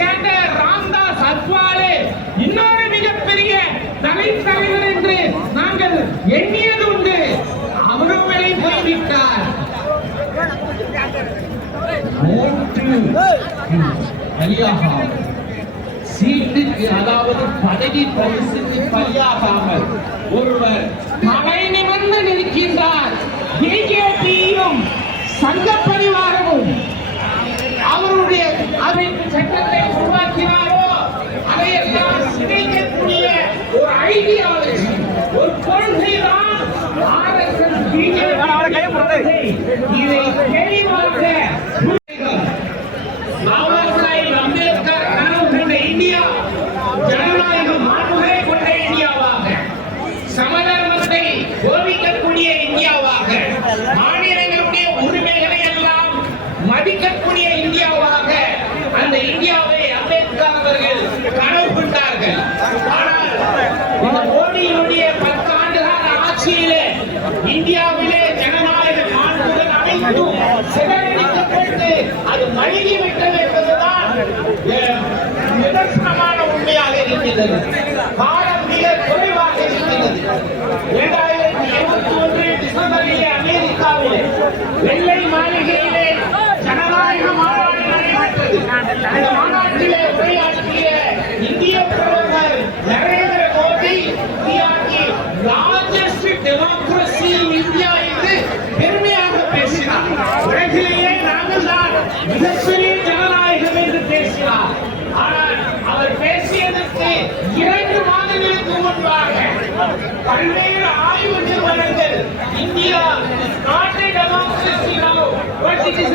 சேர்ந்த ராம்தாஸ் அத்வாலே இன்னொரு மிகப்பெரிய தலைவர் என்று நாங்கள் எண்ணியது உண்டு. அவரும் விலை போய்விட்டார். சீட்டுக்கு அதாவது பதவி பரிசுக்கு பலியாகாமல் ஒருவர் தலை நிமிர்ந்து நிற்கின்றார். பிஜேபியும் சங்க பரிவாரமும் அவருடைய அமைப்பு சட்டத்தை உருவாக்கினாரோ அதையெல்லாம் சிதைக்கக்கூடிய ஒரு ஐடியாலஜி, ஒரு கொள்கைதான் RSS பிஜேபி. இதை தெளிவாக அம்பேத்கர் கனவு கொண்ட இந்தியா ஜனநாயக மாண்புகளை கொண்ட இந்தியாவாக, சமதர்மத்தை போதிக்கக்கூடிய இந்தியாவாக, மாநிலங்களுடைய உரிமைகளை எல்லாம் மதிக்கக்கூடிய இந்தியாவாக அந்த இந்தியாவை அம்பேத்கர் அவர்கள் கனவு கொண்டார்கள். ஆனால் இந்த மோடியினுடைய 10 ஆண்டுகால ஆட்சியிலே இந்தியாவிலே ஜனநாயக மாண்புகள் அனைத்தும் சிதறடிக்கப்பட்டு அது மழுகிவிட்டது என்பதுதான் நிதர்சனமான உண்மையாக இருக்கிறது. காலம் மிக குறைவாக இருக்கிறது. 2021 டிசம்பரிலே அமெரிக்காவிலே வெள்ளை மாளிகையிலே ஜனநாயக மாநாடு நடைபெற்றது. அந்த மாநாட்டிலே உரையாற்றிய இந்திய பிரதமர் நரேந்திர மோடி இந்தியாவின் லார்ஜஸ்ட் டெமோக்ரசி இந்தியா என்று பெருமையாக பேசினார். உலகிலேயே நாங்கள் தான் மிகப்பெரிய ஜனநாயகம் என்று பேசினார். ஆனால் அவர் பேசியதற்கு 2 மாதங்களுக்கு முன்பாக பல்வேறு ஆய்வு நிறுவனங்கள் இந்தியா நாட்டை democracy now what it is